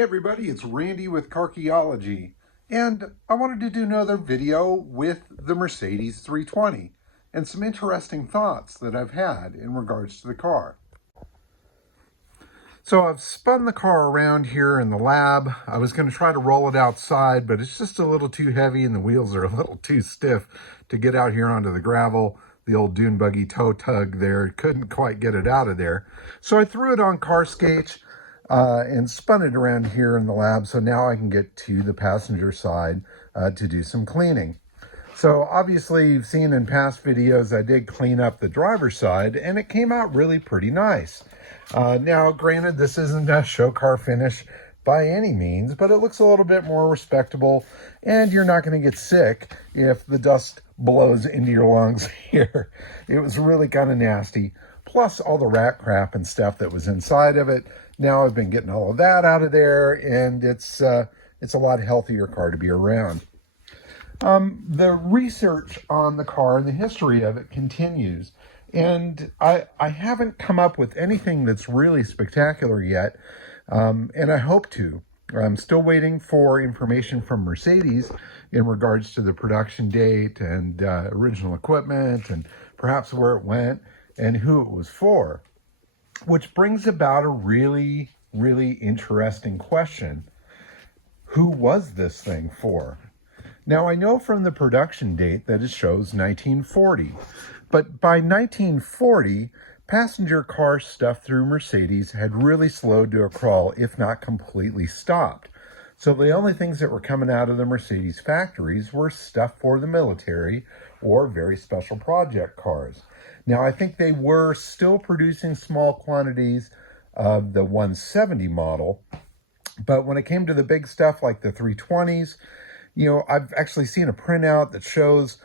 Hey everybody, it's Randy with Carchaeology, and I wanted to do another video with the Mercedes 320 and some interesting thoughts that I've had in regards to the car. So I've spun the car around here in the lab. I was going to try to roll it outside, but it's just a little too heavy and the wheels are a little too stiff to get out here onto the gravel. The old dune buggy tow tug there, couldn't quite get it out of there. So I threw it on car skates and spun it around here in the lab, so now I can get to the passenger side to do some cleaning. So obviously you've seen in past videos I did clean up the driver's side and it came out really pretty nice. Now granted, this isn't a show car finish by any means, but it looks a little bit more respectable and you're not going to get sick if the dust blows into your lungs here. It was really kind of nasty, plus all the rat crap and stuff that was inside of it. Now I've been getting all of that out of there, and it's a lot healthier car to be around. The research on the car and the history of it continues, and I haven't come up with anything that's really spectacular yet, and I hope to. I'm still waiting for information from Mercedes in regards to the production date and original equipment and perhaps where it went and who it was for. Which brings about a really, really interesting question. Who was this thing for? Now, I know from the production date that it shows 1940, but by 1940, passenger car stuff through Mercedes had really slowed to a crawl, if not completely stopped. So the only things that were coming out of the Mercedes factories were stuff for the military or very special project cars. Now, I think they were still producing small quantities of the 170 model, but when it came to the big stuff like the 320s, I've actually seen a printout that shows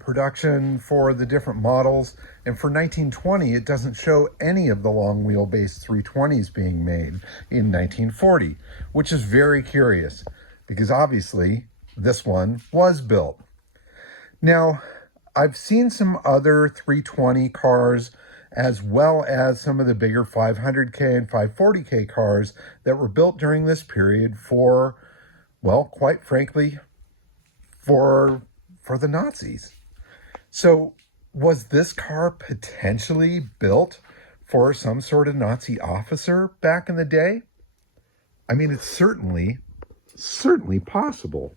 production for the different models, and for 1920, it doesn't show any of the long wheelbase 320s being made in 1940, which is very curious, because obviously this one was built. Now, I've seen some other 320 cars as well as some of the bigger 500K and 540K cars that were built during this period for, well, quite frankly, for the Nazis. So was this car potentially built for some sort of Nazi officer back in the day? I mean, it's certainly possible.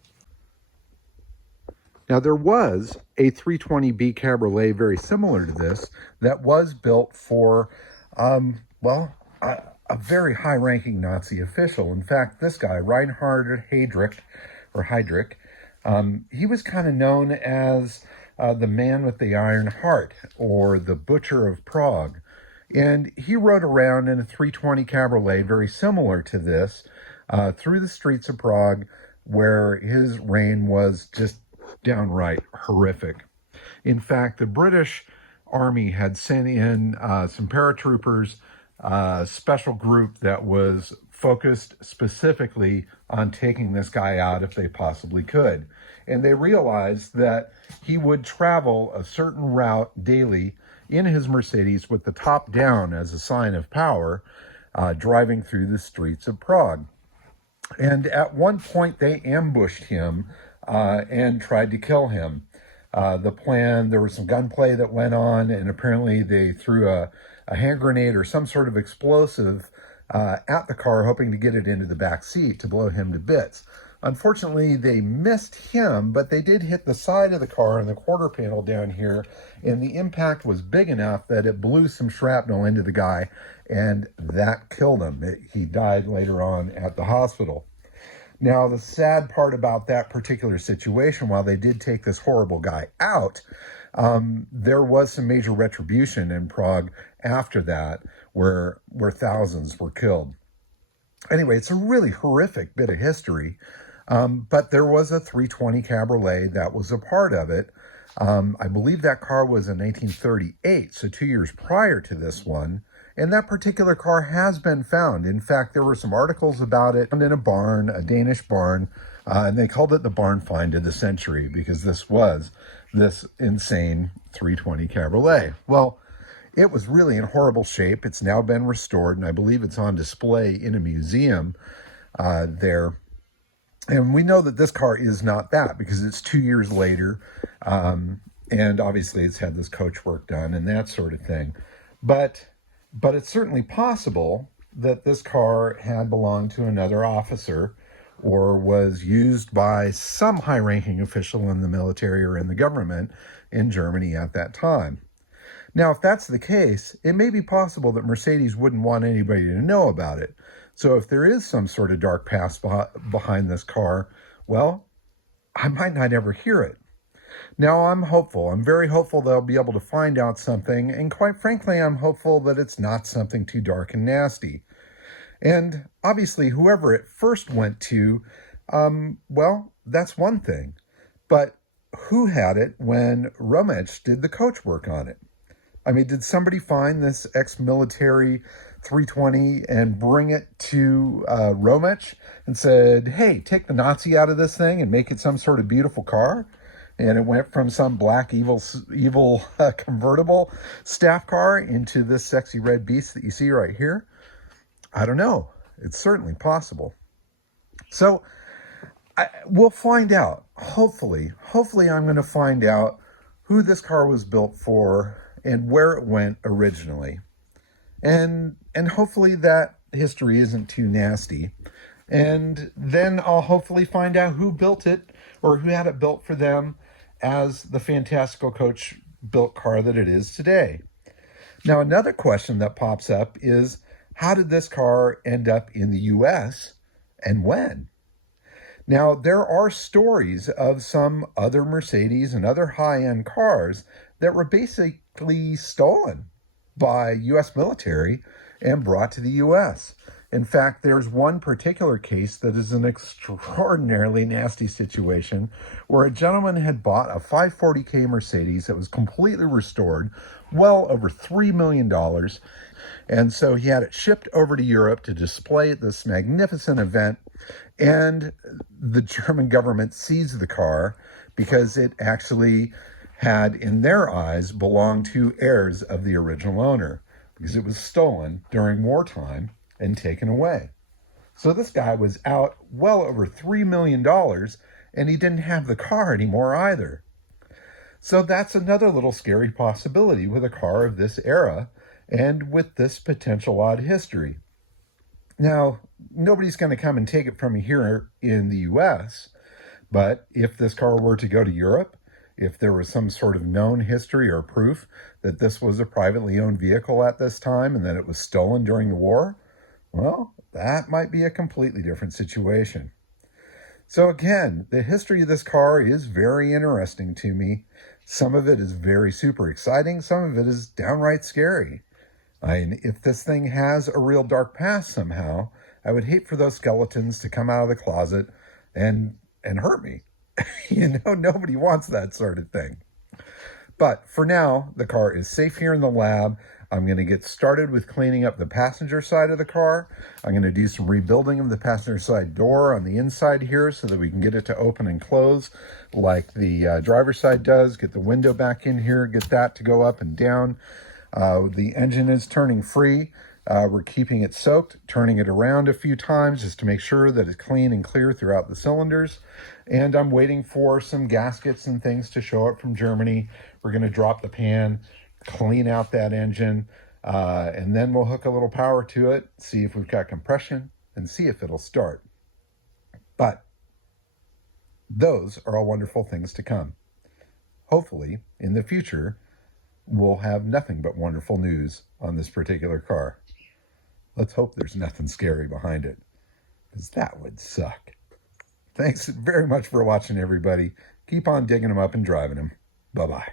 Now, there was a 320B Cabriolet very similar to this that was built for, a very high-ranking Nazi official. In fact, this guy, Reinhard Heydrich, he was kind of known as the man with the iron heart, or the butcher of Prague. And he rode around in a 320 Cabriolet very similar to this through the streets of Prague, where his reign was just downright horrific. In fact, the British Army had sent in some paratroopers, a special group that was focused specifically on taking this guy out if they possibly could. And they realized that he would travel a certain route daily in his Mercedes with the top down as a sign of power, driving through the streets of Prague. And at one point they ambushed him and tried to kill him. The plan, there was some gunplay that went on, and apparently they threw a hand grenade or some sort of explosive at the car, hoping to get it into the back seat to blow him to bits. Unfortunately, they missed him, but they did hit the side of the car and the quarter panel down here, and the impact was big enough that it blew some shrapnel into the guy, and that killed him. He died later on at the hospital. Now, the sad part about that particular situation, while they did take this horrible guy out, there was some major retribution in Prague after that, where thousands were killed. Anyway, it's a really horrific bit of history, but there was a 320 Cabriolet that was a part of it. I believe that car was in 1938, so 2 years prior to this one. And that particular car has been found. In fact, there were some articles about it in a barn, a Danish barn, and they called it the barn find of the century because this was this insane 320 Cabriolet. Well, it was really in horrible shape. It's now been restored, and I believe it's on display in a museum. there. And we know that this car is not that because it's 2 years later. And obviously it's had this coach work done and that sort of thing. But it's certainly possible that this car had belonged to another officer or was used by some high-ranking official in the military or in the government in Germany at that time. Now, if that's the case, it may be possible that Mercedes wouldn't want anybody to know about it. So if there is some sort of dark past behind this car, well, I might not ever hear it. Now, I'm hopeful. I'm very hopeful they'll be able to find out something. And quite frankly, I'm hopeful that it's not something too dark and nasty. And obviously, whoever it first went to, well, that's one thing. But who had it when Romech did the coach work on it? I mean, did somebody find this ex-military 320 and bring it to Romech and said, hey, take the Nazi out of this thing and make it some sort of beautiful car? And it went from some black evil convertible staff car into this sexy red beast that you see right here? I don't know. It's certainly possible. So we'll find out. Hopefully I'm going to find out who this car was built for and where it went originally. And hopefully that history isn't too nasty. And then I'll hopefully find out who built it or who had it built for them as the fantastical coach built car that it is today. Now, another question that pops up is, how did this car end up in the US and when? Now, there are stories of some other Mercedes and other high-end cars that were basically stolen by US military and brought to the US. In fact, there's one particular case that is an extraordinarily nasty situation where a gentleman had bought a 540K Mercedes that was completely restored, well over $3 million. And so he had it shipped over to Europe to display at this magnificent event. And the German government seized the car because it actually had, in their eyes, belonged to heirs of the original owner because it was stolen during wartime and taken away. So this guy was out well over $3 million and he didn't have the car anymore either. So that's another little scary possibility with a car of this era and with this potential odd history. Now, nobody's going to come and take it from me here in the US, but if this car were to go to Europe, if there was some sort of known history or proof that this was a privately owned vehicle at this time and that it was stolen during the war, well, that might be a completely different situation. So again, the history of this car is very interesting to me. Some of it is very super exciting. Some of it is downright scary. I mean, if this thing has a real dark past somehow, I would hate for those skeletons to come out of the closet and hurt me. You know, nobody wants that sort of thing. But for now, the car is safe here in the lab. I'm going to get started with cleaning up the passenger side of the car. I'm going to do some rebuilding of the passenger side door on the inside here so that we can get it to open and close like the driver's side does. Get the window back in here, get that to go up and down. The engine is turning free. We're keeping it soaked, turning it around a few times just to make sure that it's clean and clear throughout the cylinders. And I'm waiting for some gaskets and things to show up from Germany. We're going to drop the pan, clean out that engine, and then we'll hook a little power to it, see if we've got compression, and see if it'll start. But those are all wonderful things to come. Hopefully, in the future, we'll have nothing but wonderful news on this particular car. Let's hope there's nothing scary behind it, because that would suck. Thanks very much for watching, everybody. Keep on digging them up and driving them. Bye-bye.